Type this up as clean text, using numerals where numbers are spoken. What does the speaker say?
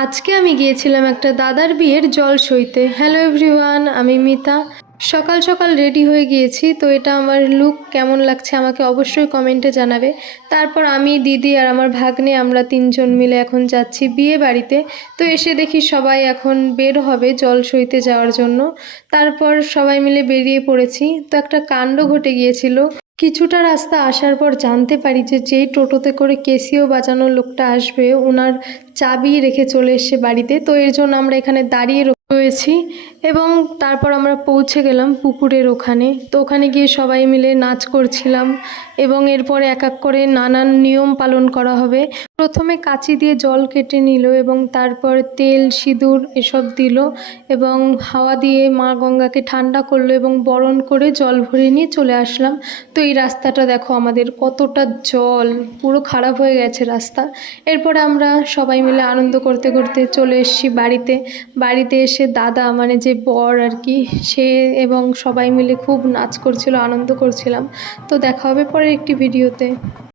আজকে আমি গিয়েছিলাম একটা দাদার বিয়ের জল সইতে। হ্যালো এভরিওয়ান, আমি মিতা। সকাল সকাল রেডি হয়ে গিয়েছি, তো এটা আমার লুক কেমন লাগছে আমাকে অবশ্যই কমেন্টে জানাবে। তারপর আমি, দিদি আর আমার ভাগ্নে আমরা তিনজন মিলে এখন যাচ্ছি বিয়ে বাড়িতে। তো এসে দেখি সবাই এখন বের হবে জল সইতে যাওয়ার জন্য। তারপর সবাই মিলে বেরিয়ে পড়েছি। তো একটা কাণ্ড ঘটে গিয়েছিল। কিছুটা রাস্তা আসার পর জানতে পারি যে যেই টোটোতে করে ক্যাসিও বাজানোর লোকটা আসবে ওনার চাবি রেখে চলে এসছে বাড়িতে। তো এর জন্য আমরা এখানে দাঁড়িয়ে রয়েছি এবং তারপর আমরা পৌঁছে গেলাম পুকুরের ওখানে। তো ওখানে গিয়ে সবাই মিলে নাচ করছিলাম এবং এরপরে এক এক করে নানান নিয়ম পালন করা হবে। প্রথমে কাঁচি দিয়ে জল কেটে নিল এবং তারপর তেল সিঁদুর এসব দিল এবং হাওয়া দিয়ে মা গঙ্গাকে ঠান্ডা করলো এবং বরণ করে জল ভরে নিয়ে চলে আসলাম। তো এই রাস্তাটা দেখো আমাদের কতটা জল, পুরো খারাপ হয়ে গেছে রাস্তা। এরপরে আমরা সবাই মিলে আনন্দ করতে করতে চলে এসেছি বাড়িতে। বাড়িতে এসে দাদা মানে যে বর আর কি, সে এবং সবাই মিলে খুব নাচ করছিল, আনন্দ করছিলাম। তো দেখা হবে পরের একটি ভিডিওতে।